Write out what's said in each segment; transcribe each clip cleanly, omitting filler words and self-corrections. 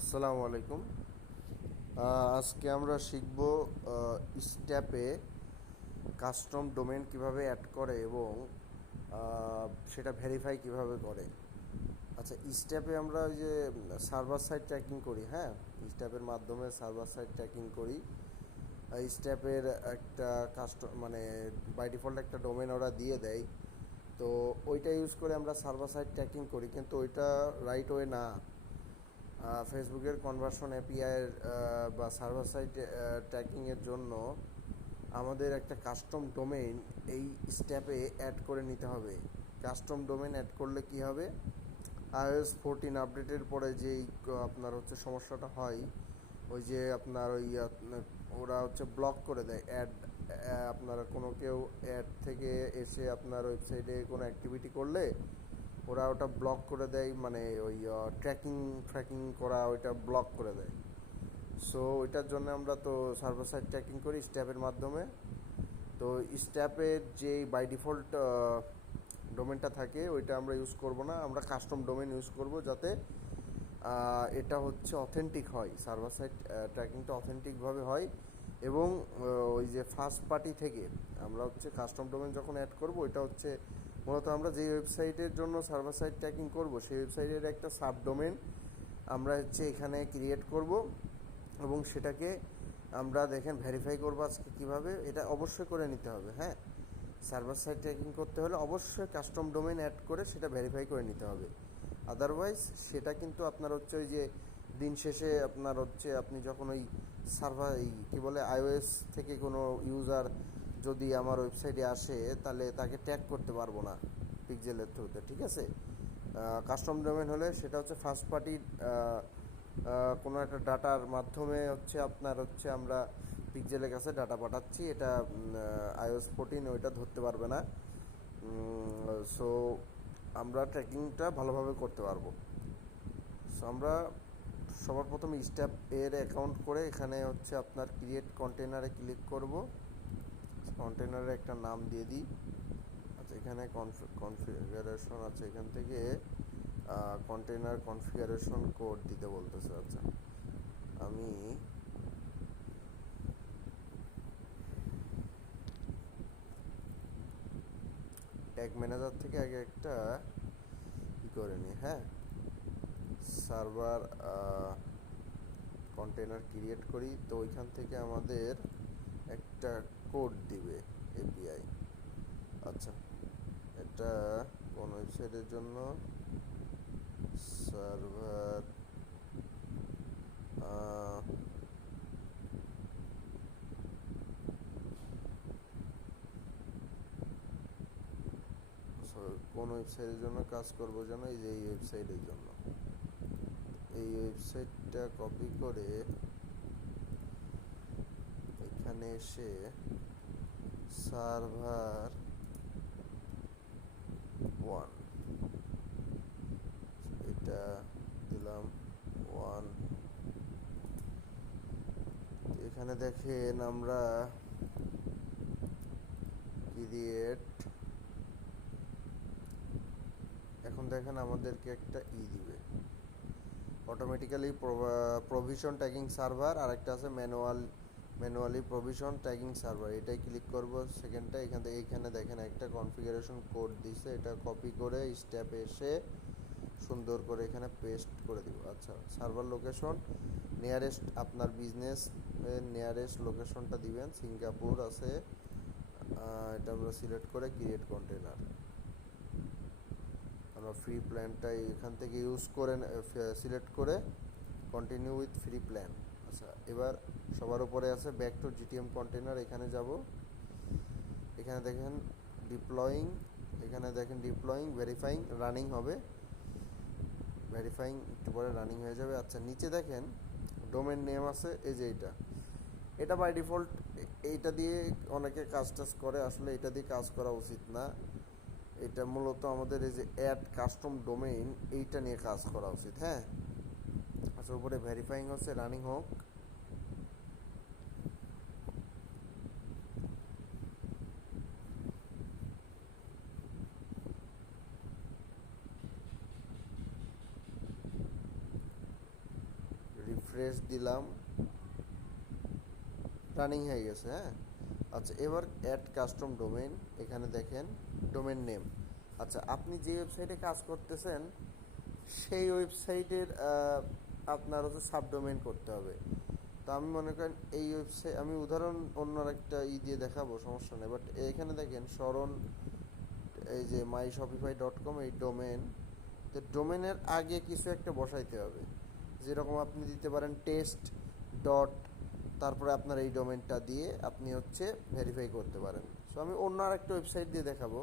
আসসালামু আলাইকুম। আজকে আমরা শিখব স্ট্যাপে কাস্টম ডোমেন কিভাবে অ্যাড করে এবং সেটা ভেরিফাই কিভাবে করে। আচ্ছা, স্ট্যাপে আমরা ওই যে সার্ভার সাইড ট্র্যাকিং করি, হ্যাঁ, স্ট্যাপের মাধ্যমে সার্ভার সাইড ট্র্যাকিং করি। স্ট্যাপের একটা মানে বাই ডিফল্ট একটা ডোমেন ওরা দিয়ে দেয়, তো ওইটা ইউজ করে আমরা সার্ভার সাইড ট্র্যাকিং করি, কিন্তু ওইটা রাইট ওয়ে না। ফেসবুকের কনভার্সন এপিআইয়ের বা সার্ভার সাইড ট্র্যাকিংয়ের জন্য আমাদের একটা কাস্টম ডোমেইন এই স্ট্যাপে অ্যাড করে নিতে হবে। কাস্টম ডোমেইন অ্যাড করলে কি হবে, iOS 14 আপডেটের পরে যেই আপনার হচ্ছে সমস্যাটা হয়, ওই যে আপনার ওই ওরা হচ্ছে ব্লক করে দেয় অ্যাড। আপনার কোনো কেউ অ্যাড থেকে এসে আপনার ওয়েবসাইটে কোনো অ্যাক্টিভিটি করলে ওরা ওটা ব্লক করে দেয়, মানে ওই ট্র্যাকিং করা ওইটা ব্লক করে দেয়। সো ওইটার জন্য আমরা তো সার্ভার সাইড ট্র্যাকিং করি স্ট্যাপের মাধ্যমে। তো স্ট্যাপের যে বাই ডিফল্ট ডোমেনটা থাকে ওইটা আমরা ইউজ করব না, আমরা কাস্টম ডোমেন ইউজ করব, যাতে এটা হচ্ছে অথেন্টিক হয়, সার্ভার সাইড ট্র্যাকিংটা অথেন্টিকভাবে হয়। এবং ওই যে ফার্স্ট পার্টি থেকে আমরা হচ্ছে কাস্টম ডোমেন যখন অ্যাড করব, ওইটা হচ্ছে মূলত আমরা যে ওয়েবসাইটের জন্য সার্ভার সাইড ট্র্যাকিং করব সেই ওয়েবসাইটের একটা সাব ডোমেন আমরা হচ্ছে এখানে ক্রিয়েট করব, এবং সেটাকে আমরা দেখেন ভেরিফাই করবো আজকে কীভাবে। এটা অবশ্যই করে নিতে হবে, হ্যাঁ, সার্ভার সাইড ট্র্যাকিং করতে হলে অবশ্যই কাস্টম ডোমেন অ্যাড করে সেটা ভেরিফাই করে নিতে হবে। আদারওয়াইজ সেটা কিন্তু আপনার হচ্ছে ওই যে দিন শেষে আপনার হচ্ছে আপনি যখন ওই সার্ভার এই কী বলে iOS থেকে কোনো ইউজার যদি আমার ওয়েবসাইটে আসে, তাহলে তাকে ট্যাগ করতে পারবো না পিক্সেলের থ্রুতে, ঠিক আছে। কাস্টম ডোমেন হলে সেটা হচ্ছে ফার্স্ট পার্টি কোনো একটা ডাটার মাধ্যমে হচ্ছে আপনার হচ্ছে আমরা পিক্সেলের কাছে ডাটা পাঠাচ্ছি, এটা iOS 14 ওইটা ধরতে পারবে না। সো আমরা ট্র্যাকিংটা ভালোভাবে করতে পারবো। সো আমরা সবার প্রথমে স্ট্যাপ এর অ্যাকাউন্ট করে এখানে হচ্ছে আপনার ক্রিয়েট কন্টেনারে ক্লিক করব, কন্টেনারে একটা নাম দিয়ে দিই। আচ্ছা, এখানে কনফিগারেশন আছে, এখান থেকে কন্টেনার কনফিগারেশন কোড দিতে বলতেছে। আচ্ছা, আমি ট্যাগ ম্যানেজার থেকে আগে একটা ই করে নিই, হ্যাঁ, সার্ভার কন্টেনার ক্রিয়েট করি, তো ওইখান থেকে আমাদের একটা কোড দিবে এপিআই। আচ্ছা, এটা কোন ওয়েবসাইটের জন্য, সার্ভার কোন ওয়েবসাইটের জন্য কাজ করব যেন, এই যে এই ওয়েবসাইটের জন্য। এই ওয়েবসাইটটা কপি করে এখানে এসে সার্ভার 1 এটা দিলাম 1। এখানে দেখেন আমরা ক্রিয়েট, এখন দেখেন আমাদেরকে একটা দিবে অটোমেটিক্যালি প্রভিশন ট্যাগিং সার্ভার, আর একটা আছে ম্যানুয়ালি প্রভিশন ট্যাগিং সার্ভার, এটাই ক্লিক করব সেকেন্ডটা। এখানে দেখেন একটা কনফিগারেশন কোড দিছে, এটা কপি করে স্টেপে এসে সুন্দর করে এখানে পেস্ট করে দিব। আচ্ছা, সার্ভার লোকেশন নিয়ারেস্ট, আপনার বিজনেস নিয়ারেস্ট লোকেশনটা দিবেন, সিঙ্গাপুর আছে, এটা আমরা সিলেক্ট করে ক্রিয়েট কন্টেনার, আমরা ফ্রি প্ল্যানটাই এখান থেকে ইউজ করে সিলেক্ট করে কন্টিনিউ উইথ ফ্রি প্ল্যান। আচ্ছা, এবার সবার উপরে আছে ব্যাক টু জিটিএম কন্টেনার, এখানে যাব, এখানে দেখেন ডিপ্লয়িং, এখানে দেখেন ডিপ্লয়িং, ভেরিফাইং, রানিং হবে, ভেরিফাইং একটু পরে রানিং হয়ে যাবে। আচ্ছা, নিচে দেখেন ডোমেন নেম আছে, এই যে এটা বাই ডিফল্ট এইটা দিয়ে অনেকে কাজ টাজ করে, আসলে এটা দিয়ে কাজ করা উচিত না। এটা মূলত আমাদের এই যে অ্যাড কাস্টম ডোমেইন, এইটা নিয়ে কাজ করা উচিত, হ্যাঁ। আচ্ছা, উপরে ভেরিফাইং হচ্ছে, রানিং হোক। রিফ্রেশ দিলাম, রানিং হয়ে গেছে। হ্যাঁ, আচ্ছা এবার অ্যাড কাস্টম ডোমেইন, এখানে দেখেন ডোমেইন নেম। আচ্ছা আপনি যে ওয়েবসাইটে কাজ করতেছেন সেই ওয়েবসাইটের আপনার হচ্ছে সাবডোমেইন করতে হবে। তো আমি মনে করেন এই ওয়েবসাইট, আমি উদাহরণ অন্য একটা দিয়ে দেখাবো, সমস্যা নেই। বাট এখানে দেখেন শরণ, এই যে myshopify.com এই ডোমেন, তো ডোমেনের আগে কিছু একটা বসাইতে হবে। যেরকম আপনি দিতে পারেন টেস্ট ডট, তারপরে আপনার এই ডোমেনটা দিয়ে আপনি হচ্ছে ভেরিফাই করতে পারেন। সো আমি অন্য আর একটা ওয়েবসাইট দিয়ে দেখাবো,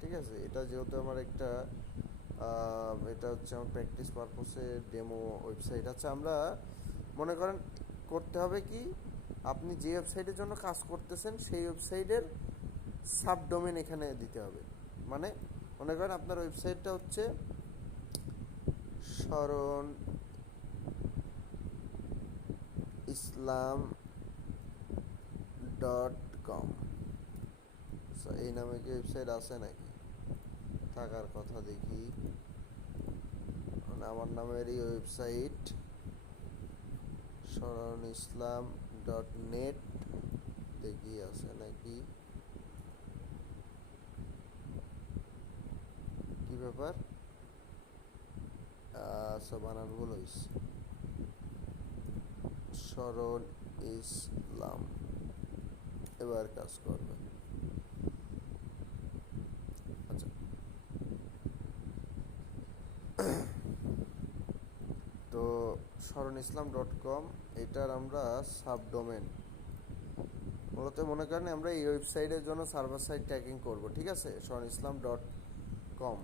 ঠিক আছে? এটা যেহেতু আমার একটা এটা হচ্ছে আমার প্র্যাকটিস পারপসে ডেমো ওয়েবসাইট। আচ্ছা আমরা মনে করেন করতে হবে কি, আপনি যে ওয়েবসাইটের জন্য কাজ করতেছেন সেই ওয়েবসাইটের সাবডোমেন এখানে দিতে হবে। মানে মনে করেন আপনার ওয়েবসাইটটা হচ্ছে শরণ ইসলাম .com, এই নামে কি ওয়েবসাইট আছে নাকি? থাকার কথা দেখি, মানে আমার নামেরই ওয়েবসাইট শরণ ইসলাম .net, দেখি আছে নাকি, কি ব্যাপার? বানান ভুল হয়েছে, শরণ ইসলাম, এবার কাজ করবে। আচ্ছা তো শরণ ইসলাম .com এটার আমরা সাবডোমেন, মূলত মনে করেন আমরা এই ওয়েবসাইটের জন্য সার্ভার সাইড ট্র্যাকিং করব, ঠিক আছে? শরণ ইসলাম .com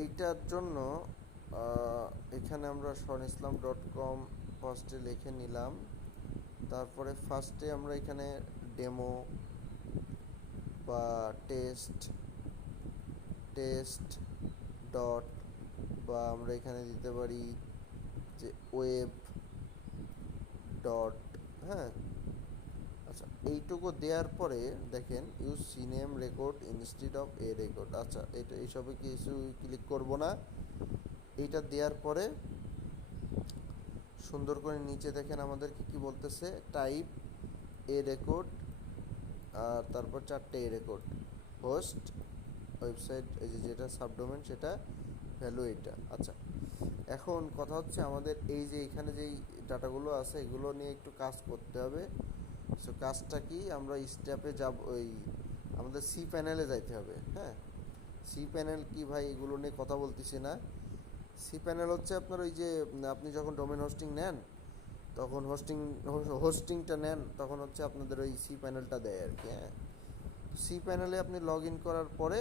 এইটার জন্য এখানে আমরা শরণ ইসলাম .com ফার্স্টে লিখে নিলাম। তারপরে ফার্স্টে আমরা এখানে ডেমো বা টেস্ট ডট, বা আমরা এখানে দিতে পারি যে ওয়েব ডট। হ্যাঁ, আচ্ছা এইটুকু দেওয়ার পরে দেখেন use সিনেম record instead of A record. আচ্ছা এটা এইসবে কিছু ক্লিক করব না। এইটা দেওয়ার পরে সুন্দর করে নিচে দেখেন আমাদেরকে কি বলতেছে, টাইপ এ রেকর্ড, আর তারপর 4টে এ রেকর্ড, হোস্ট ওয়েবসাইট, এই যে যেটা সাবডোমেন সেটা, ভ্যালু এটা। আচ্ছা এখন কথা হচ্ছে আমাদের এই যে এখানে যেই ডাটাগুলো আছে এগুলো নিয়ে একটু কাজ করতে হবে। সো কাজটা কি, আমরা স্টেপে যাব, ওই আমাদের সি প্যানেলে যাইতে হবে। হ্যাঁ, সি প্যানেল কি ভাই, এগুলো নিয়ে কথা বলতেছি না। সি প্যানেল হচ্ছে আপনার ওই যে আপনি যখন ডোমেন হোস্টিং নেন তখন হোস্টিংটা নেন তখন হচ্ছে আপনাদের ওই সি প্যানেলটা দেয় আর কি। হ্যাঁ, সি প্যানেলে আপনি লগ ইন করার পরে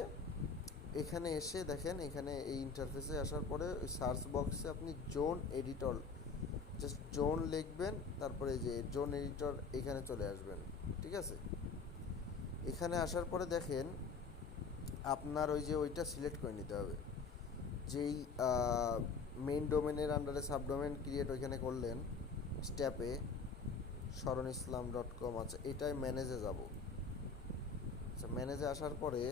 এখানে এসে দেখেন, এখানে এই ইন্টারফেসে আসার পরে ওই সার্চ বক্সে আপনি জোন এডিটর, জাস্ট জোন লিখবেন, তারপরে এই যে জোন এডিটর এখানে চলে আসবেন, ঠিক আছে? এখানে আসার পরে দেখেন আপনার ওই যে ওইটা সিলেক্ট করে নিতে হবে, যেই মেইন ডোমেনের আন্ডারে সাবডোমেন ক্রিয়েট ওইখানে করলেন স্টেপে শরণ ইসলাম .com। আচ্ছা এটাই ম্যানেজে যাব। আচ্ছা ম্যানেজে আসার পরে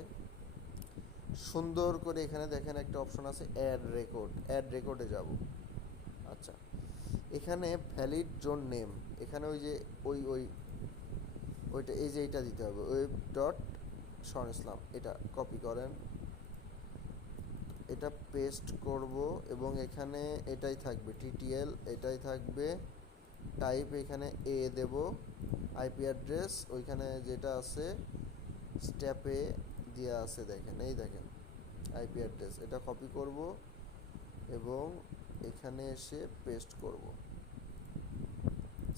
সুন্দর করে এখানে দেখেন একটা অপশন আছে অ্যাড রেকর্ডে যাব। আচ্ছা এখানে ভ্যালিড জোন নেম, এখানে ওই যে ওইটা এই যে এইটা দিতে হবে, ওয়েব ডট শরণ ইসলাম, এটা কপি করেন, এটা পেস্ট করব এবং এখানে এটাই থাকবে টিটিএল, এটাই থাকবে টাইপ, এখানে এ দেব, আইপি অ্যাড্রেস ওইখানে যেটা আছে স্টেপে দেওয়া আছে, দেখেন এই দেখেন আইপি অ্যাড্রেস, এটা কপি করব এবং এখানে এসে পেস্ট করব,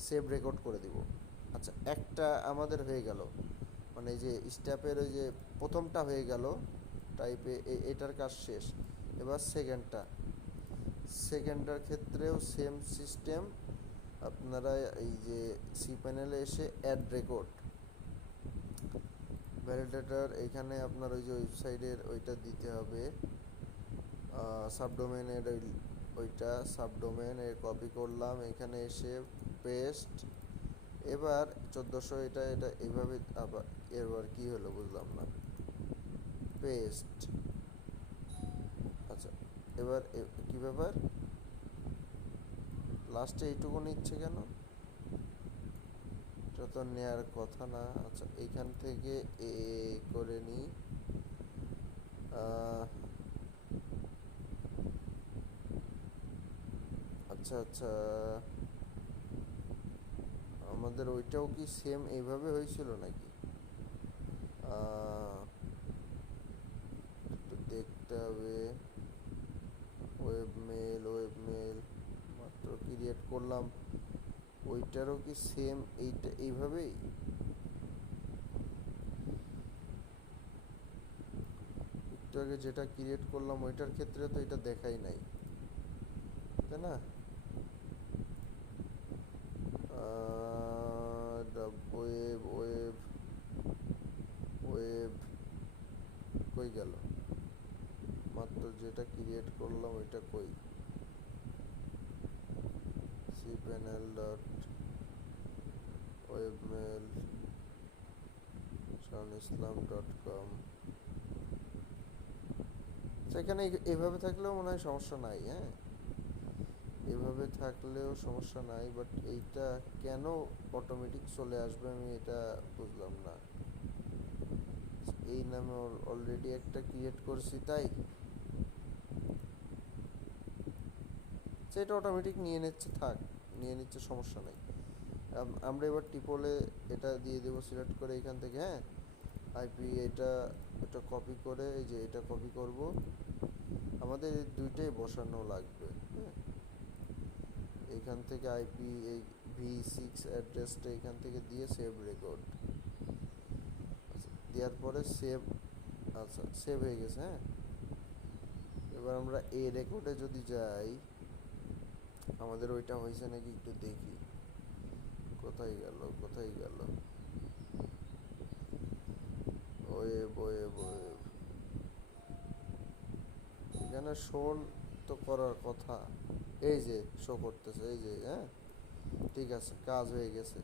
সেভ রেকর্ড করে দিব। আচ্ছা একটা আমাদের হয়ে গেল, মানে এই যে স্টেপের ওই যে প্রথমটা হয়ে গেল টাইপে, এটার কাজ শেষ। এবার সেকেন্ডটার ক্ষেত্রেও সেম সিস্টেম, আপনারা এই যে সি প্যানেলে এসে অ্যাড রেকর্ড ভ্যালিডেটর, এখানে আপনার ওই যে ওয়েবসাইটের ওইটা দিতে হবে, সাবডোমেনের ওইটা সাবডোমেন এর কপি করলাম, এখানে এসে পেস্ট। এবার 1400 এটা এইভাবে, আবার এবার কি হলো বুঝলাম না, পেস্ট। আচ্ছা এবার কি ব্যাপার, লাস্টে এইটুকু নিচ্ছে কেন? এটা তো নেয়ার কথা না। আচ্ছা, এইখান থেকে এ করে নিই। আচ্ছা আচ্ছা, আমাদের ওইটাও কি সেম এইভাবে হয়েছিল নাকি? একটু দেখতে হবে। ওয়েব মেল মাত্র ক্রিয়েট করলাম, ওইটারও কি সেম এইটা এইভাবেই? একটু আগে যেটা ক্রিয়েট করলাম ওইটার ক্ষেত্রে তো এটা দেখাই নাই, তাই না? ওয়েব ওয়েব ওয়েব কই গেল? মাত্র যেটা ক্রিয়েট করলাম ওইটা কই? cpanel dot webmail shanislam.com। সেখানে এভাবে থাকলেও মনে হয় সমস্যা নাই, হ্যাঁ, এভাবে থাকলেও সমস্যা নাই, বাট এইটা কেন অটোমেটিক চলে আসবে আমি এটা বুঝলাম না। এই নামে অলরেডি একটা ক্রিয়েট করছি তাই সেটা অটোমেটিক নিয়ে নিচ্ছে, থাক, নিয়ে নিচ্ছে, সমস্যা নাই। আমরা এবার টিপলে এটা দিয়ে দেবো সিলেক্ট করে এখান থেকে, হ্যাঁ। আইপি এটা এটা কপি করে, এই যে এটা কপি করব, আমাদের এই দুইটাই বসানো লাগবে, হ্যাঁ। এইখান থেকে আইপি এই V6 অ্যাড্রেসটা এখান থেকে দিয়ে সেভ রেকর্ড, আচ্ছা দেওয়ার পরে সেভ, আচ্ছা সেভ হয়ে গেছে, হ্যাঁ। এবার আমরা এই রেকর্ডে যদি যাই, আমাদের ওইটা হয়েছে নাকি একটু দেখি। কোথায় গেল কোথায় গেল? ওয়েব ওয়েব ওয়েব, এখানে শোন তো করার কথা, এই যে শো করতেছে, এই যে, হ্যাঁ, ঠিক আছে, কাজ হয়ে গেছে।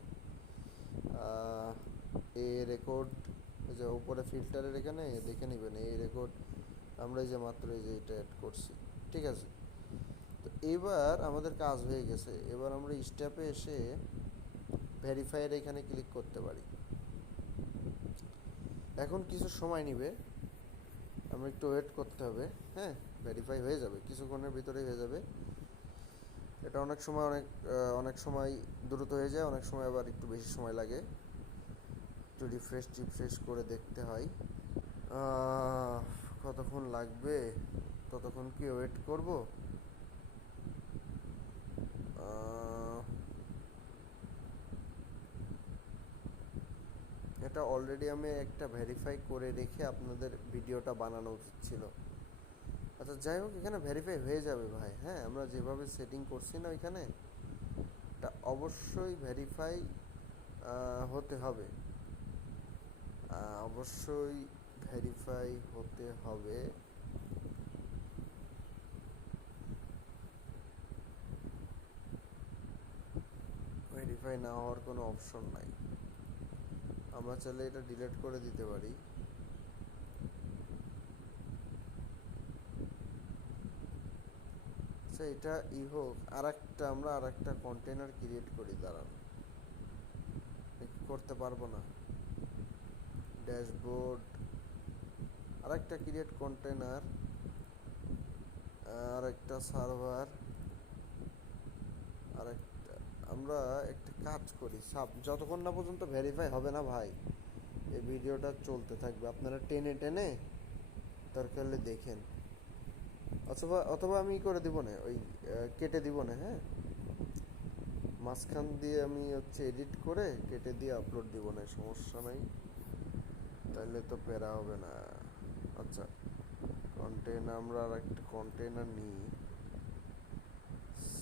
এ রেকর্ড, এই যে উপরে ফিল্টারের এখানে দেখে নেবেন, এই রেকর্ড আমরা এই যে মাত্র এই যে এটা অ্যাড করছি, ঠিক আছে। তো এবার আমাদের কাজ হয়ে গেছে, এবার আমরা স্টেপে এসে ভেরিফাইয়ের এখানে ক্লিক করতে পারি। এখন কিছু সময় নিবে, আমরা একটু ওয়েট করতে হবে, হ্যাঁ। ভেরিফাই হয়ে যাবে, কিছুক্ষণের ভিতরেই হয়ে যাবে। এটা অনেক সময় অনেক সময় দ্রুত হয়ে যায়, অনেক সময় আবার একটু বেশি সময় লাগে, একটু রিফ্রেশ করে দেখতে হয়। কতক্ষণ লাগবে? ততক্ষণ কি ওয়েট করব? এটা অলরেডি আমি একটা ভেরিফাই করে রেখে আপনাদের ভিডিওটা বানানো উচিত ছিল। আচ্ছা যাই হোক, এখানে ভেরিফাই হয়ে যাবে ভাই, হ্যাঁ। আমরা যেভাবে সেটিং করছি না ওইখানে, এটা অবশ্যই ভেরিফাই হতে হবে, অবশ্যই ভেরিফাই হতে হবে। ভেরিফাই না হওয়ার কোনো অপশন নাই, আমরা চাইলে এটা ডিলিট করে দিতে পারি। আচ্ছা এটা হোক, আমরা আর একটা কন্টেনার ক্রিয়েট করি, দাঁড়ান, করতে পারবো না? ড্যাশবোর্ড, আর একটা ক্রিয়েট কন্টেনার, আর একটা সার্ভার, আর একটা, আমরা একটা কাজ করি, যতক্ষণ না পর্যন্ত ভেরিফাই হবে না ভাই, এই ভিডিওটা চলতে থাকবে, আপনারা টেনে টেনে দরকার হলে দেখেন। অথবা অথবা আমি করে দিব না, ওই কেটে দিব না, হ্যাঁ। মাঝখান দিয়ে আমি হচ্ছে এডিট করে কেটে দিয়ে আপলোড দিব না, সমস্যা নাই, তাহলে তো প্যারা হবে না। আচ্ছা, কন্টেনার, আমরা আর একটা কন্টেনার নিই,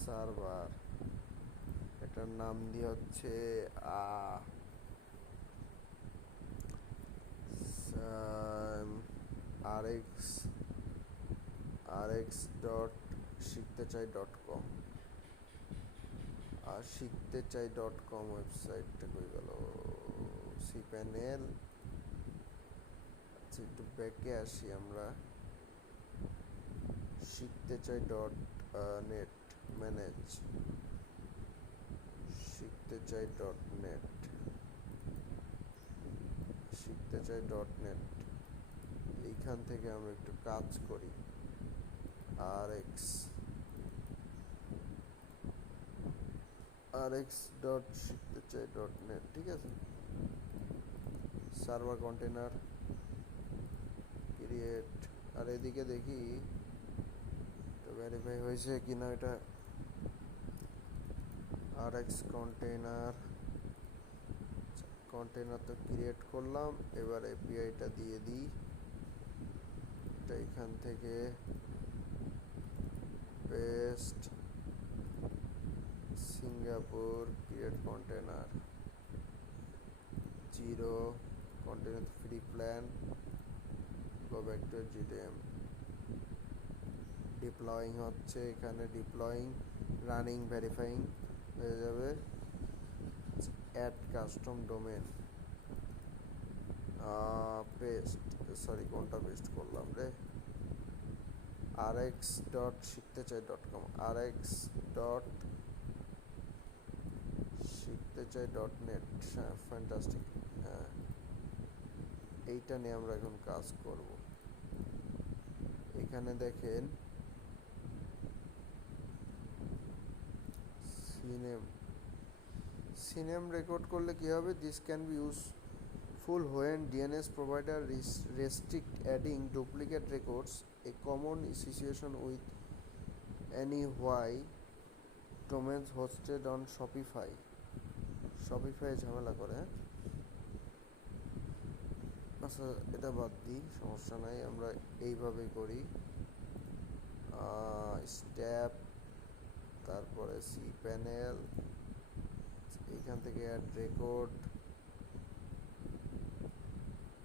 সার্ভার, এটার নাম দিয়ে হচ্ছে আরএক্স আরএক্স ডট শিখতে চাই ডট কম। আর শিখতে চাই ডট কম ওয়েবসাইটটা কই গেল? cpanel, আচ্ছা একটু ব্যাকে আসি আমরা, শিখতে চাই ডট নেট ম্যানেজ, শিখতে চাই ডট নেট, শিখতে চাই ডট নেট, এইখান থেকে আমরা একটু কাজ করি। rx ডট শিখতে চাই ডট নেট, ঠিক আছে। সার্ভার কন্টেনার ক্রিয়েট, আর এদিকে দেখি ভেরিফাই হয়েছে কিনা এটা। rx কন্টেনার, কন্টেনার তো ক্রিয়েট করলাম, এবার এপিআইটা দিয়ে দিই। এটা এখান থেকে paste, Singapore create container 0 container free plan, go back to GDM. Deploying হচ্ছে, এখানে ডিপ্লয়িং, রানিং, ভেরিফাইং হয়ে যাবে। Add custom domain, paste, sorry কোনটা পেস্ট করলাম রে, rx ডট শিখতে চাই ডট কম, rx ডট শিখতে চাই ডট নেট, হ্যাঁ ফ্যান্টাস্টিক। হ্যাঁ, এইটা নিয়ে আমরা এখন কাজ করব। এখানে দেখেন সিনেম রেকর্ড করলে কি হবে, this can be useful when DNS provider restrict adding duplicate records, a common situation with any why domains hosted on Shopify. Shopify ঝামেলা করে, হ্যাঁ। আচ্ছা এটা বাদ দিই, সমস্যা নাই, আমরা এইভাবেই করি। স্ট্যাপ, তারপরে সি প্যানেল, এইখান থেকে add record,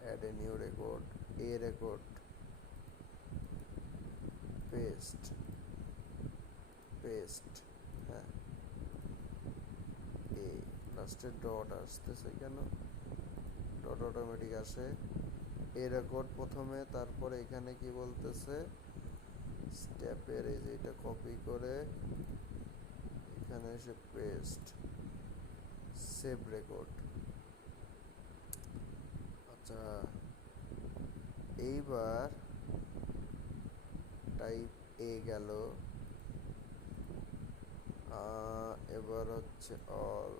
add a new record, a record, paste, paste, হ্যাঁ, এ লাস্টে ডট আসতেছে কেন, ডট অটোমেটিক আসে। এ রেকর্ড প্রথমে, তারপরে এখানে কি বলতেছে, স্টেপের এই যে এটা কপি করে এখানে এসে পেস্ট, সেভ রেকর্ড। আচ্ছা এইবার টাইপ এ গেল, এবার হচ্ছে অল।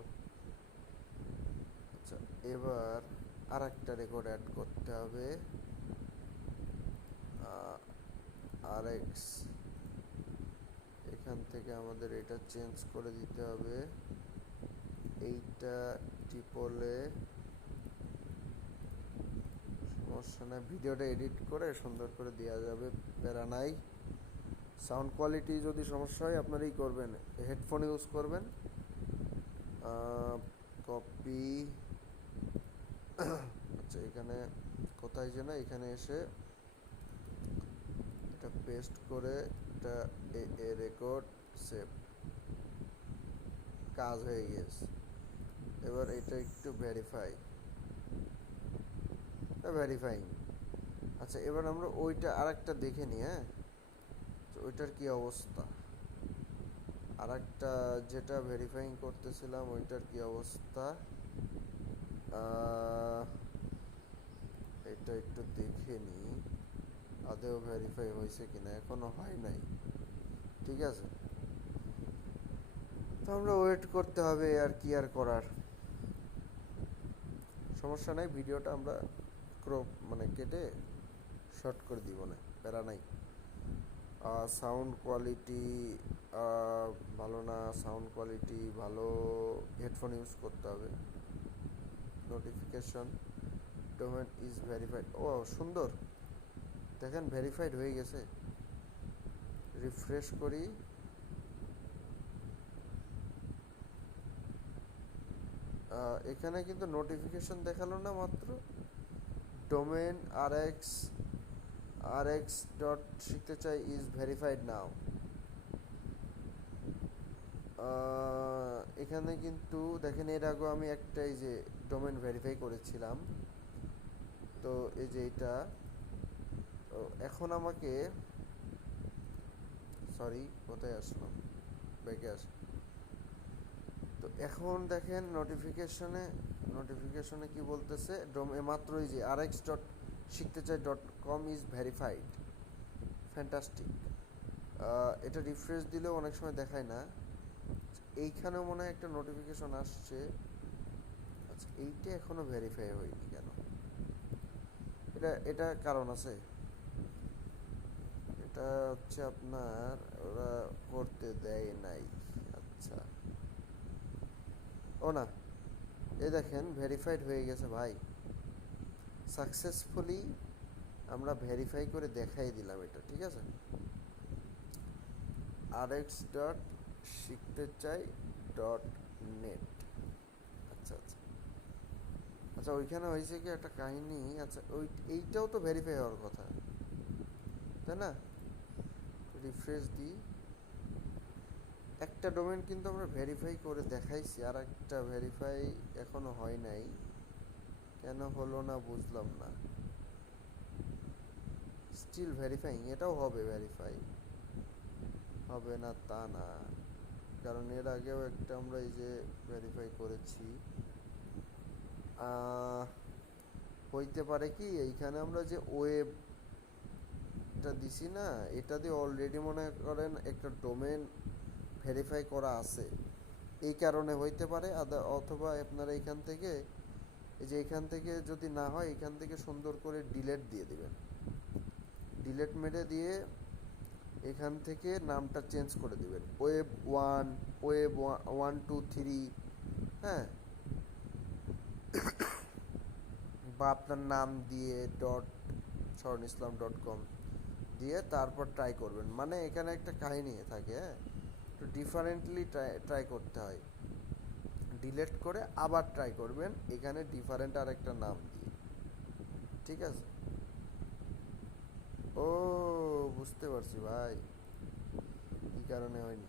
আচ্ছা এবার আর একটা রেকর্ড অ্যাড করতে হবে, rx, এখান থেকে আমাদের এটা চেঞ্জ করে দিতে হবে, এইটা টিপলে সমস্যা না, ভিডিওটা এডিট করে সুন্দর করে দেওয়া যাবে, প্যারা নাই। সাউন্ড কোয়ালিটি যদি সমস্যা হয় আপনারাই করবেন, হেডফোন ইউজ করবেন। কপি, আচ্ছা এখানে কোথায় যেন, এখানে এসে এটা পেস্ট করে এটা এ রেকর্ড, সেভ, কাজ হয়ে গেছে। এবার এটা একটু ভেরিফাইং। আচ্ছা এবার আমরা ওইটা আরেকটা দেখে নিই, হ্যাঁ, ওইটার কি অবস্থা, আরেকটা যেটা ভেরিফাইং করতেছিলাম ওইটার কি অবস্থা, এটা একটু দেখে নিই আদেও ভেরিফাই হয়েছে কিনা, এখনো হয় নাই, ঠিক আছে। তো আমরা ওয়েট করতে হবে, আর কি আর করার, সমস্যা নাই, ভিডিওটা আমরা ক্রপ মানে কেটে শর্ট করে দিব না, প্যারা নাই। সাউন্ড কোয়ালিটি ভালো না, সাউন্ড কোয়ালিটি ভালো, হেডফোন ইউজ করতে হবে। নোটিফিকেশন, ডোমেন ইজ ভেরিফাইড, ও সুন্দর, দেখেন ভেরিফাইড হয়ে গেছে। রিফ্রেশ করি, এখানে কিন্তু নোটিফিকেশন দেখালো না, মাত্র ডোমেন rx ডট শিখতে চাই ইজ ভেরিফাইড নাও। এখানে কিন্তু দেখেন এর আগে আমি একটা এই যে ডোমেন ভেরিফাই করেছিলাম, তো এই যে এটা, তো এখন আমাকে, সরি কোথায় আসলাম, ব্যাকে আস, তো এখন দেখেন নোটিফিকেশনে কি বলতেছে, মাত্রই যে rx ডট শিখতে চাই dot com is verified. Fantastic. এটা রিফ্রেশ দিলেও অনেক সময় দেখায় না। এইখানেও মনে হয় একটা নোটিফিকেশন আসছে। আচ্ছা, এইটা এখনো ভেরিফাই হয়নি কেন? এটা কারণ আছে। এটা হচ্ছে আপনার ওরা করতে দেয় নাই। আচ্ছা, ও না, এই দেখেন ভেরিফাইড হয়ে গেছে ভাই, সাকসেসফুলি আমরা ভেরিফাই করে দেখাই দিলাম এটা, ঠিক আছে। rx ডট শিখতে চাই ডট নেট। আচ্ছা আচ্ছা আচ্ছা, ওইখানে হয়েছে কি একটা কাহিনী। আচ্ছা, এইটাও তো ভেরিফাই হওয়ার কথা, তাই না? রিফ্রেশ দিই। একটা ডোমেন কিন্তু আমরা ভেরিফাই করে দেখাইছি, আর একটা ভেরিফাই এখনো হয় নাই। কেন হলো না বুঝলাম না। স্টিল ভেরিফাইং, এটাও হবে ভেরিফাই, হবে না তা না, কারণ এর আগেও একটা আমরা এই যে ভেরিফাই করেছি। হইতে পারে কি, এইখানে আমরা যে ওয়েবটা দিছি না, এটা দিয়ে অলরেডি মনে করেন একটা ডোমেন ভেরিফাই করা আছে, এই কারণে হইতে পারে। অথবা আপনারা এখান থেকে, এই যে এখান থেকে যদি না হয়, এখান থেকে সুন্দর করে ডিলেট দিয়ে দিবেন, ডিলেট মেরে দিয়ে এখান থেকে নামটা চেঞ্জ করে দিবেন, ওয়েব ওয়ান, ওয়েব 1 2 3, হ্যাঁ, বা আপনার নাম দিয়ে ডট শরণ ইসলাম ডট কম দিয়ে তারপর ট্রাই করবেন। মানে এখানে একটা কাহিনী থাকে, হ্যাঁ, একটু ডিফারেন্টলি ট্রাই করতে হয়। ডিলেট করে আবার ট্রাই করবেন এখানে ডিফারেন্ট আর একটা নাম দিয়ে, ঠিক আছে। ও, বুঝতে পারছি ভাই কি কারণে হয়নি।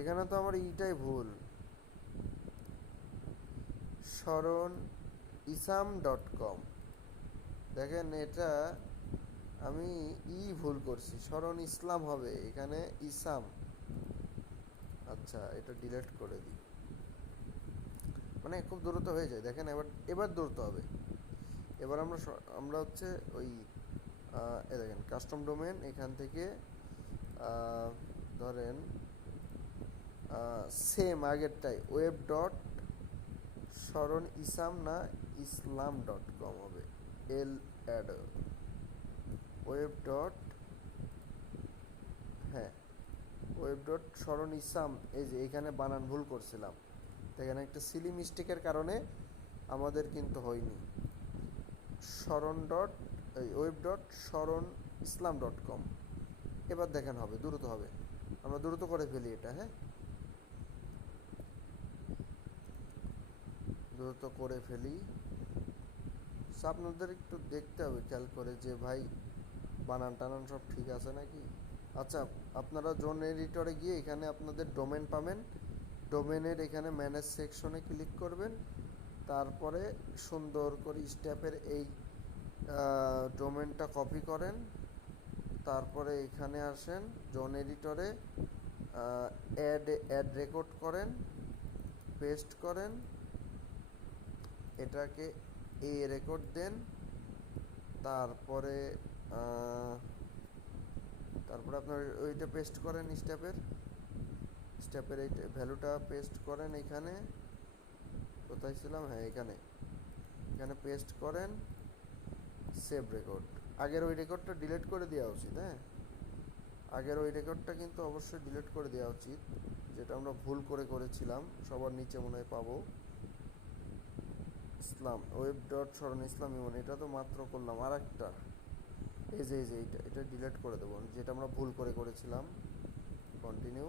এখানে তো আমার ইটাই ভুল, শরণ ইসাম ডট কম। দেখেন এটা আমি ভুল করছি, শরণ ইসলাম হবে এখানে ইসাম। আচ্ছা, এটা ডিলিট করে দিই, মানে খুব দ্রুত হয়ে যায়। দেখেন এবার এবার দ্রুত হবে। এবার আমরা হচ্ছে ওই এ দেখেন কাস্টম ডোমেন, এখান থেকে ধরেন সেম আগেরটাই ওয়েব ডট শরণ ইসাম না ইসলাম ডট কম হবে। এল অ্যাড ওয়েব ডট, হ্যাঁ, ওয়েব ডট শরণ ইসাম। এই যে এখানে বানান ভুল করছিলাম, এখানে একটা সিলি মিস্টেকের কারণে আমাদের কিন্তু হয়নি। শরণ ডট ওয়েব ডট শরণ ইসলাম ডট কম। এবার দেখেন হবে, দ্রুত হবে। আমরা দ্রুত করে ফেলি এটা, হ্যাঁ, দ্রুত করে ফেলি। আপনাদের একটু দেখতে হবে খেয়াল করে যে ভাই বানান টানান সব ঠিক আছে নাকি। আচ্ছা, আপনারা জোন এডিটরে গিয়ে এখানে আপনাদের ডোমেন পাবেন, ডোমেনের এখানে ম্যানেজ সেকশনে ক্লিক করবেন, তারপরে সুন্দর করে স্টেপের এই ডোমেনটা কপি করেন, তারপরে এখানে আসেন জোন এডিটরে, অ্যাড রেকর্ড করেন, পেস্ট করেন, এটাকে রেকর্ড দেন, তারপরে তারপরে আপনার ওইটা পেস্ট করেন, স্টেপের এই ভ্যালুটা পেস্ট করেন এখানে। কোথায় ছিলাম, হ্যাঁ, এখানে এখানে পেস্ট করেন, সেভ রেকর্ড। আগের ওই রেকর্ডটা ডিলিট করে দেওয়া উচিত, হ্যাঁ, আগের ওই রেকর্ডটা কিন্তু অবশ্যই ডিলিট করে দেওয়া উচিত, যেটা আমরা ভুল করে করেছিলাম। সবার নিচে মনে হয় পাবো ইসলাম, ওয়েব ডট শরণ ইসলাম ইমন, এটা তো মাত্র করলাম। আর একটা এই যে এটা ডিলিট করে দেবো, যেটা আমরা ভুল করে করেছিলাম। কন্টিনিউ,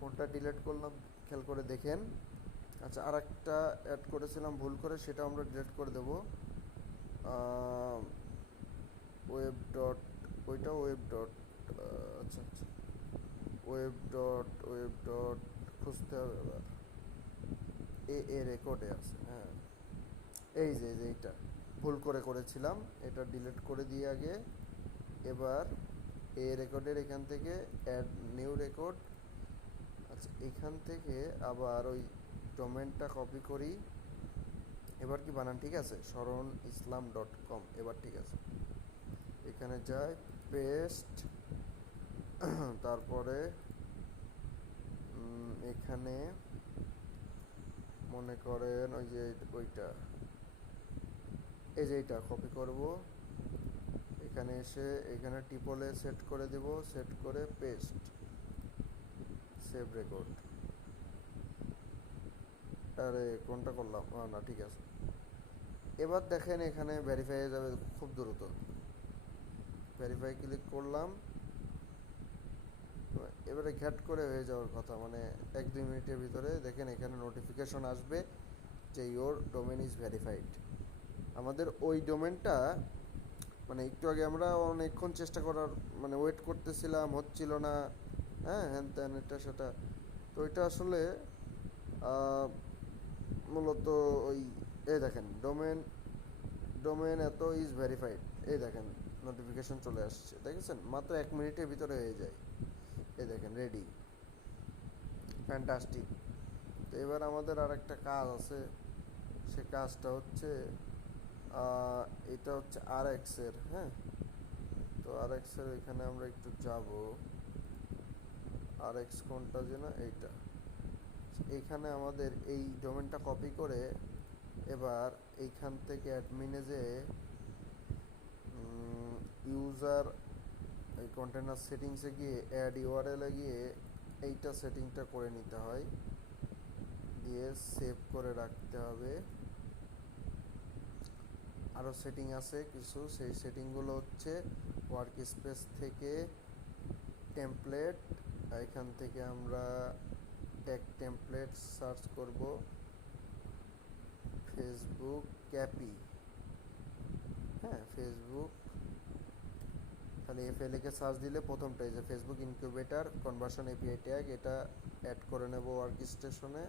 কোনটা ডিলিট করলাম খেয়াল করে দেখেন। আচ্ছা, আর একটা অ্যাড করেছিলাম ভুল করে, সেটা আমরা ডিলিট করে দেবো। ওয়েব ডট, ওইটা ওয়েব ডট, আচ্ছা আচ্ছা, ওয়েব ডট খুঁজতে হবে এবার, রেকর্ডে আছে, হ্যাঁ, এই যে এইটা ভুল করে করেছিলাম, এটা ডিলিট করে দিয়ে আগে। এবার রেকর্ডের এখান থেকে অ্যাড নিউ রেকর্ড। আচ্ছা, এখান থেকে আবার ওই ডোমেনটা কপি করি। এবার কি বানান ঠিক আছে? sharonislam.com, এবার ঠিক আছে। এখানে যাই, পেস্ট, তারপরে এখানে মনে করেন ওই যে ওইটা, এই যে এইটা কপি করব। এখানে এসে এখানে টিপলে সেট করে দেব, সেট করে পেস্ট, সেভ রেকর্ড। আরে কোনটা করলাম? না ঠিক আছে। এবার দেখেন এখানে ভেরিফাই হয়ে যাবে খুব দ্রুত। ভেরিফাই ক্লিক করলাম, এবারে ঘ্যাট করে হয়ে যাওয়ার কথা, মানে 1-2 মিনিটের ভিতরে দেখেন এখানে নোটিফিকেশন আসবে যে ইওর ডোমেন ইজ ভেরিফাইড। আমাদের ওই ডোমেনটা মানে একটু আগে আমরা অনেকক্ষণ চেষ্টা করার মানে ওয়েট করতেছিলাম, হচ্ছিল না, হ্যাঁ হ্যান ত্যান এটা সেটা। তো এটা আসলে মূলত ওই, এই দেখেন ডোমেন, ডোমেন এত ইজ ভেরিফাইড, এই দেখেন নোটিফিকেশন চলে আসছে, দেখেছেন? মাত্র 1 মিনিটের ভিতরে হয়ে যায়। এই দেখেন রেডি, ফ্যান্টাস্টিক। তো এবার আমাদের আর একটা কাজ আছে, সে কাজটা হচ্ছে এটা হচ্ছে RX-এর, হ্যাঁ। তো RX-এর এখানে আমরা একটু যাব, RX কোনটা যেন, এইটা। এইখানে আমাদের এই ডোমেনটা কপি করে এবার এইখান থেকে অ্যাডমিনে যে ইউজার এই কন্টেনার সেটিংসে গিয়ে অ্যাড ইউআরএলে গিয়ে এইটা সেটিংটা করে নিতে হয়, দিয়ে সেভ করে রাখতে হবে। আরও সেটিং আছে কিছু, সেই সেটিংগুলো হচ্ছে ওয়ার্ক স্পেস থেকে টেমপ্লেট, এখান থেকে আমরা ট্যাগ টেমপ্লেট সার্চ করব, ফেসবুক ক্যাপি, হ্যাঁ ফেসবুক, খালি FL কে সার্চ দিলে প্রথমটাই যে Facebook incubator conversion API tag, এটা অ্যাড করে নেব ওয়ার্ক স্টেশনে।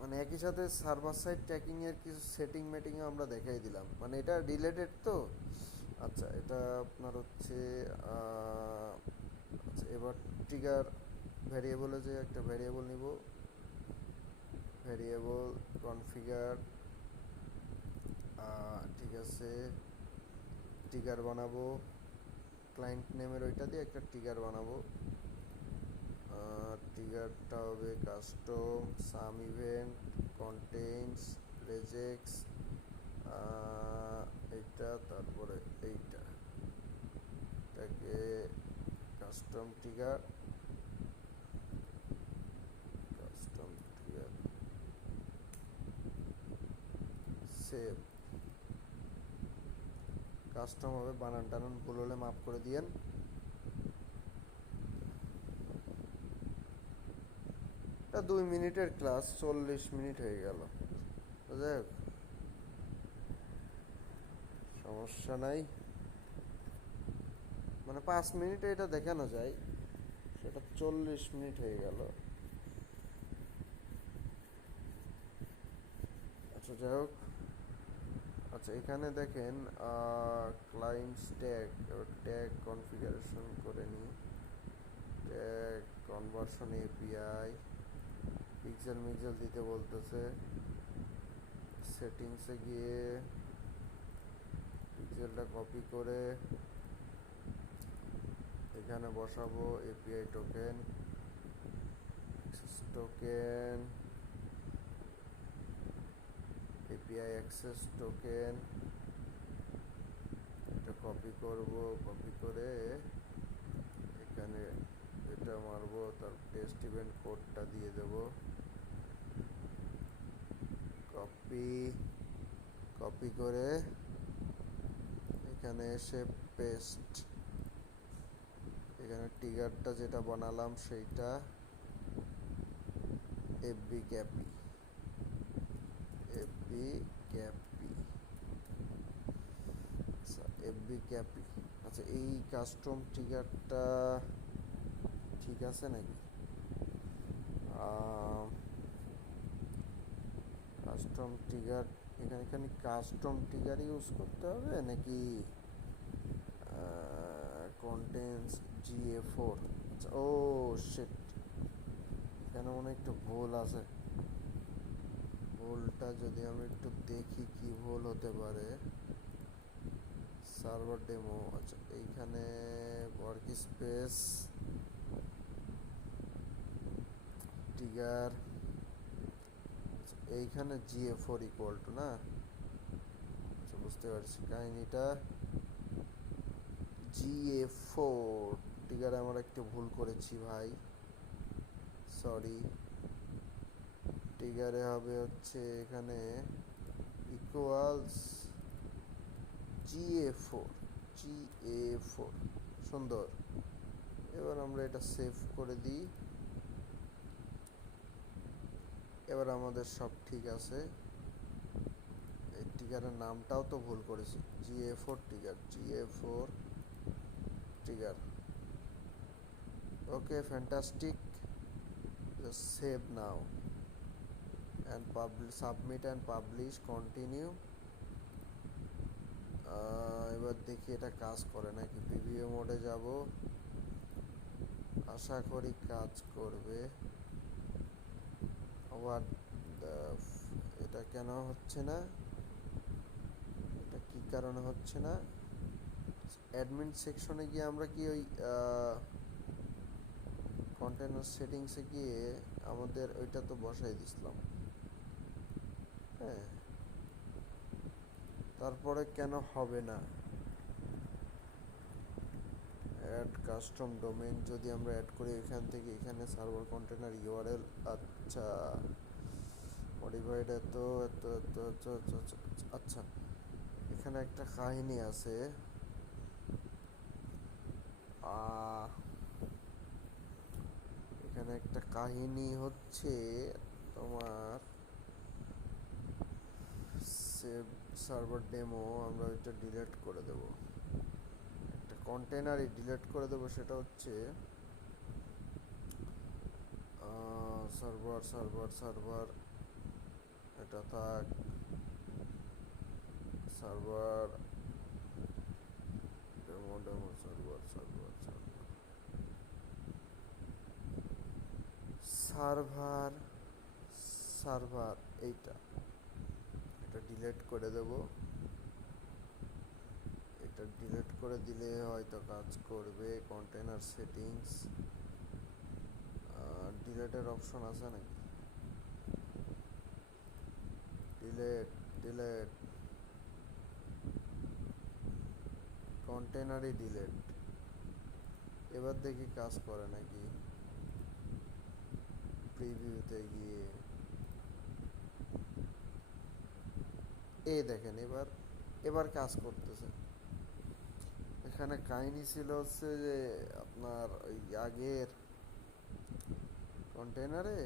মানে একই সাথে সার্ভার সাইড ট্র্যাকিংয়ের কিছু সেটিং মেটিংও আমরা দেখাই দিলাম, মানে এটা রিলেটেড তো। আচ্ছা এটা আপনার হচ্ছে আচ্ছা এবার ট্রিগার ভ্যারিয়েবলে যে একটা ভ্যারিয়েবল নিব, ভ্যারিয়েবল কনফিগার, ঠিক আছে, ট্রিগার বানাবো, ক্লায়েন্ট নেমের ওইটা দিয়ে একটা ট্রিগার বানাবো। ট্রিগারটা হবে কাস্টম সাম ইভেন্ট কন্টেইনস রেজেক্টস, এইটা, তারপরে এইটা, এটাকে custom trigger, custom trigger, save. Custom হবে, বানান টানান ভুল হলে মাফ করে দিয়েন। এটা 2 মিনিটের ক্লাস, 40 মিনিট হয়ে গেল। যাই হোক, সমস্যা নাই, মানে 5 মিনিটে এটা দেখানো যায়, সেটা 40 মিনিট হয়ে গেল। আচ্ছা যাই হোক, আচ্ছা এখানে দেখেন ক্লায়েন্টস ট্যাগ, এবার ট্যাগ কনফিগারেশন করে নিই, ট্যাগ কনভার্সন এপিআই, পিক্সেল মিক্সেল দিতে বলতেছে, সেটিংসে গিয়ে পিক্সেলটা কপি করে এখানে বসাবো, API token, access token, API access token, এটা কপি করব, কপি করে এখানে এটা মারবো, তার টেস্ট ইভেন্ট কোডটা দিয়ে দেব, কপি, কপি করে এখানে এসে পেস্ট, এখানে ট্রিগারটা যেটা বানালাম সেইটা এফবি ক্যাপি, এফবি ক্যাপি, আচ্ছা এফবি ক্যাপি। আচ্ছা এই কাস্টম ট্রিগারটা ঠিক আছে নাকি? কাস্টম ট্রিগার, এখানে কাস্টম ট্রিগার ইউজ করতে হবে নাকি কন্টেন্টস GA4? আচ্ছা ও শিট, এখানে মনে হয় একটু ভুল আছে। ভুলটা যদি আমি একটু দেখি কি ভুল হতে পারে। সার্ভার ডেমো, আচ্ছা এইখানে ওয়ার্ক স্পেস ট্রিগার, এইখানে GA4 ইকুয়াল টু না, আচ্ছা বুঝতে পারছি কাহিনীটা। GA4 ট্রিগারে আমরা একটু ভুল করেছি ভাই, সরি। ট্রিগারে হবে হচ্ছে এখানে ইকুয়ালস GA4, GA4, সুন্দর। এবার আমরা এটা সেভ করে দিই। এবার আমাদের সব ঠিক আছে। এই ট্রিগারের নামটাও তো ভুল করেছি, GA4 trigger, GA4 trigger. Okay, fantastic. Save now and submit and publish, continue. এবার দেখি এটা কাজ করে নাকি। প্রিভিউ মোডে যাব, আশা করি কাজ করবে। আবার এটা কেন হচ্ছে না, এটা কি কারণে হচ্ছে না? অ্যাডমিন সেকশনে গিয়ে আমরা কি ওই কন্টেনার সেটিংসে গিয়ে আমাদের ওইটা তো বসাই দিছিলাম, হ্যাঁ। তারপরে কেন হবে না? অ্যাড কাস্টম ডোমেইন যদি আমরা অ্যাড করি এখান থেকে, এখানে সার্ভার কন্টেনার ইউআরএল, আচ্ছা মডিফাইড এত এত এত এত এত, আচ্ছা এখানে একটা কাহিনী আছে। এখানে একটা কাহিনী হচ্ছে তোমার সেভ সার্ভার ডেমো, আমরা ওইটা ডিলিট করে দেব। একটা কন্টেনারই ডিলিট করে দেব, সেটা হচ্ছে সার্ভার সার্ভার সার্ভার, এটা থাক server demo demo server server server server server, এইটা এটা ডিলিট করে দেব। এটা ডিলিট করে দিলে হয়তো কাজ করবে। কন্টেনার সেটিংস, ডিলিটের অপশন আছে নাকি? ডিলিট ডিলিট, কন্টেনারই ডিলিট। এবার দেখি কাজ করে নাকি। প্রিভিউতে গিয়ে এই দেখেন, এবার এবার কাজ করতেছে। এখানে কাহিনী ছিল হচ্ছে যে আপনার ওই আগের কন্টেনারে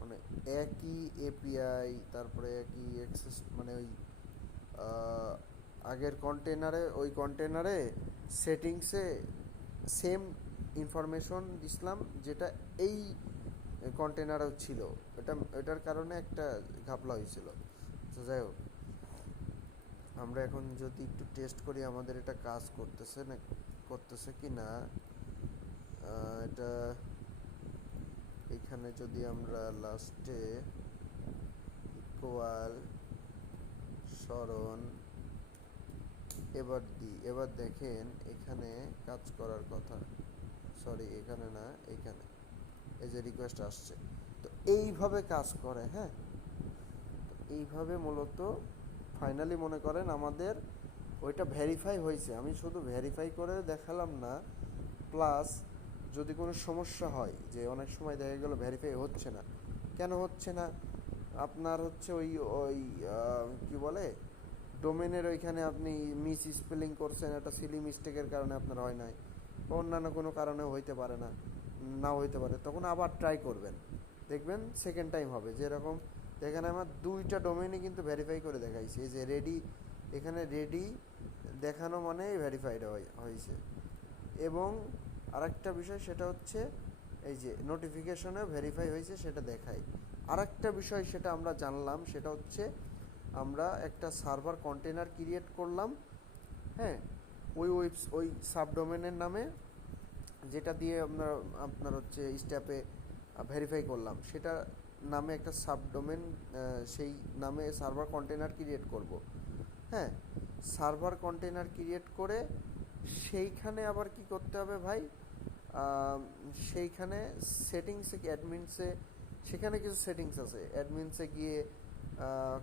মানে একই এপিআই, তারপরে একই অ্যাক্সেস, মানে ওই আগের কন্টেনারে, ওই কন্টেনারে সেটিংসে সেম ইনফরমেশন দিছিলাম যেটা এই কন্টেনারেও ছিল। এটার কারণে একটা ঘাপলা হয়েছিল। তো যাই হোক, আমরা এখন যদি একটু টেস্ট করি আমাদের এটা কাজ করতেছে না, করতেছে কি না। এটা এখানে যদি আমরা লাস্টে ইকুয়াল স্মরণ এবার দিই, এবার দেখেন এখানে কাজ করার কথা, সরি এখানে না, এইখানে এই যে রিকোয়েস্ট আসছে, তো এইভাবে কাজ করে, হ্যাঁ। তো এইভাবে মূলত ফাইনালি মনে করেন আমাদের ওইটা ভেরিফাই হয়েছে। আমি শুধু ভেরিফাই করে দেখালাম না, প্লাস যদি কোনো সমস্যা হয়, যে অনেক সময় দেখা গেল ভেরিফাই হচ্ছে না, কেন হচ্ছে না? আপনার হচ্ছে ওই ওই কি বলে, ডোমেনের ওইখানে আপনি মিস স্পেলিং করছেন, একটা সিলি মিস্টেকের কারণে আপনার হয় নাই, অন্যান্য কোনো কারণে হইতে পারে না, নাও হইতে পারে, তখন আবার ট্রাই করবেন, দেখবেন সেকেন্ড টাইম হবে। যেরকম এখানে আমার দুইটা ডোমেনই কিন্তু ভেরিফাই করে দেখাইছে, এই যে রেডি, এখানে রেডি দেখানো মানে ভেরিফাইড হয়েছে। এবং আরেকটা বিষয় সেটা হচ্ছে এই যে নোটিফিকেশনে ভেরিফাই হয়েছে সেটা দেখায়। আরেকটা বিষয় সেটা আমরা জানলাম, সেটা হচ্ছে আমরা একটা সার্ভার কন্টেনার ক্রিয়েট করলাম, হ্যাঁ, ওই সাবডোমেনের নামে যেটা দিয়ে আপনার আপনার হচ্ছে স্ট্যাপে ভেরিফাই করলাম, সেটা নামে একটা সাবডোমেন, সেই নামে সার্ভার কন্টেনার ক্রিয়েট করব। হ্যাঁ, সার্ভার কন্টেনার ক্রিয়েট করে সেইখানে আবার কি করতে হবে ভাই, আম, সেইখানে সেটিংসে কি অ্যাডমিনসে, সেখানে কিছু সেটিংস আছে, অ্যাডমিনসে গিয়ে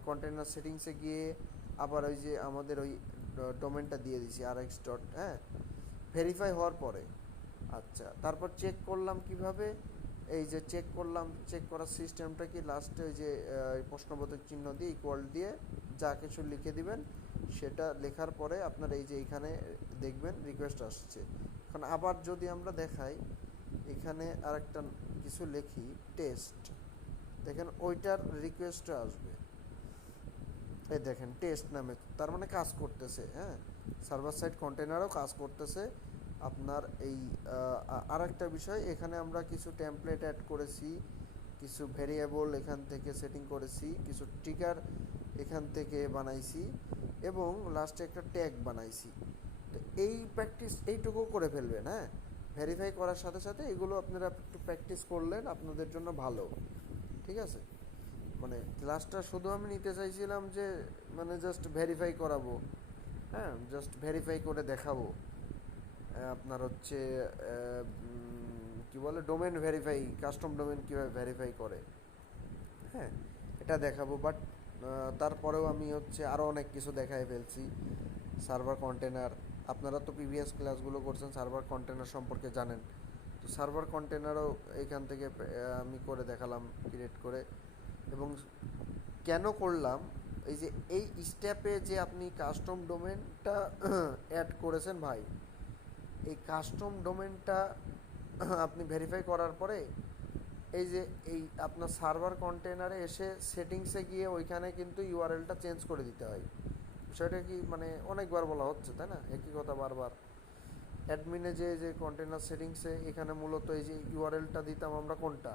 কন্টেনার সেটিংসে গিয়ে আবার ওই যে আমাদের ওই ডোমেনটা দিয়ে দিছি RX ডট, হ্যাঁ, ভেরিফাই হওয়ার পরে। আচ্ছা, তারপর চেক করলাম কিভাবে, এই যে চেক করলাম, চেক করার সিস্টেমটা কি, লাস্টে ওই যে প্রশ্নবোধক চিহ্ন দিয়ে ইকুয়াল দিয়ে যা কিছু লিখে দিবেন, সেটা লেখার পরে আপনার এই যে এখানে দেখবেন রিকোয়েস্ট আসছে। এখন আবার যদি আমরা দেখাই, এখানে আরেকটা কিছু লিখি টেস্ট, দেখেন ওইটার রিকোয়েস্টটা আসবে। এই দেখেন টেস্ট নামে, তার মানে কাজ করতেছে। হ্যাঁ, সার্ভার সাইড কন্টেনারও কাজ করতেছে আপনার এই। আর একটা বিষয়, এখানে আমরা কিছু টেমপ্লেট অ্যাড করেছি, কিছু ভেরিয়েবল এখান থেকে সেটিং করেছি, কিছু ট্রিগার এখান থেকে বানাইছি, এবং লাস্টে একটা ট্যাগ বানাইছি। তো এই প্র্যাকটিস এইটুকু করে ফেলবেন। হ্যাঁ, ভেরিফাই করার সাথে সাথে এগুলো আপনারা একটু প্র্যাকটিস করলেন আপনাদের জন্য ভালো। ঠিক আছে, মানে ক্লাসটা শুধু আমি নিতে চাইছিলাম যে মানে জাস্ট ভেরিফাই করাবো। হ্যাঁ, জাস্ট ভেরিফাই করে দেখাবো। আপনার হচ্ছে কি বলে ডোমেন ভেরিফাই, কাস্টম ডোমেন কীভাবে ভেরিফাই করে, হ্যাঁ, এটা দেখাবো। বাট তারপরেও আমি হচ্ছে আরও অনেক কিছু দেখাই ফেলছি। সার্ভার কন্টেনার, আপনারা তো প্রিভিয়াস ক্লাসগুলো করছেন, সার্ভার কন্টেনার সম্পর্কে জানেন। তো সার্ভার কন্টেনারও এখান থেকে আমি করে দেখালাম ক্রিয়েট করে। এবং কেন করলাম, এই যে এই স্টেপে যে আপনি কাস্টম ডোমেনটা অ্যাড করেছেন ভাই, এই কাস্টম ডোমেনটা আপনি ভেরিফাই করার পরে এই যে এই আপনার সার্ভার কন্টেনারে এসে সেটিংসে গিয়ে ওইখানে কিন্তু ইউআরএলটা চেঞ্জ করে দিতে হয়। বিষয়টা কি মানে অনেকবার বলা হচ্ছে, তাই না, একই কথা বারবার। অ্যাডমিনে যে কন্টেনার সেটিংসে এখানে মূলত এই যে ইউআরএলটা দিতাম আমরা, কোনটা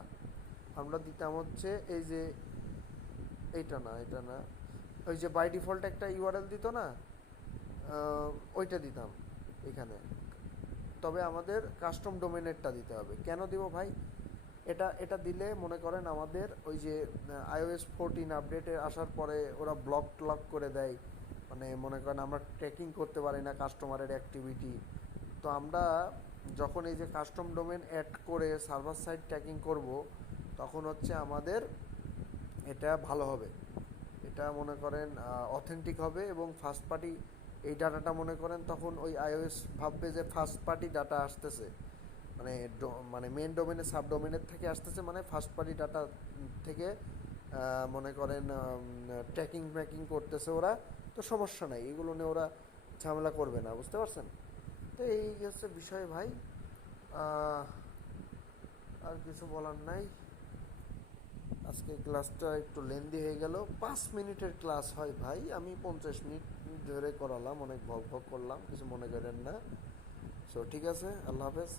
আমরা দিতাম হচ্ছে এই যে এইটা না, এটা না, ওই যে বাই ডিফল্ট একটা ইউআরএল দিত না, ওইটা দিতাম এখানে। তবে আমাদের কাস্টম ডোমেনেরটা দিতে হবে। কেন দিব ভাই, এটা এটা দিলে মনে করেন আমাদের ওই যে iOS 14 আপডেটে আসার পরে ওরা ব্লক ট্লক করে দেয়, মানে মনে করেন আমরা ট্র্যাকিং করতে পারি না কাস্টমারের অ্যাক্টিভিটি। তো আমরা যখন এই যে কাস্টম ডোমেন অ্যাড করে সার্ভার সাইড ট্র্যাকিং করব, তখন হচ্ছে আমাদের এটা ভালো হবে, এটা মনে করেন অথেন্টিক হবে, এবং ফার্স্ট পার্টি এই ডাটাটা মনে করেন তখন ওই iOS ভাববে যে ফার্স্ট পার্টি ডাটা আসতেছে, মানে মানে মেন ডোমেনের সাব ডোমেনের থেকে আসতেছে, মানে ফার্স্ট পার্টি ডাটা থেকে মনে করেন ট্র্যাকিং ম্যাকিং করতেছে ওরা। তো সমস্যা নাই, এগুলো নিয়ে ওরা ঝামেলা করবে না, বুঝতে পারছেন। তো এই হচ্ছে বিষয় ভাই। আহ, আর কিছু বলার নাই। আজকে ক্লাসটা একটু লেন্দি হয়ে গেল, 5 মিনিটের ক্লাস হয় ভাই, আমি 50 মিনিট ধরে করালাম, অনেক ভক ভক করলাম, কিছু মনে করেন না। সো ঠিক আছে, আল্লাহ হাফেজ।